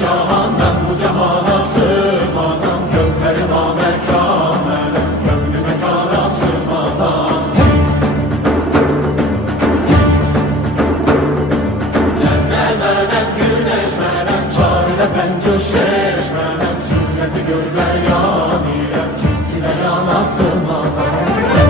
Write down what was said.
Cahan ben bu cahana sığmazam, gövherim amekâmele, gönlü mekana sığmazam. Zerremenem, güneşmenem, çarede ben coşeşmenem, sünneti görme yanirem, çünkü de yana sığmazam.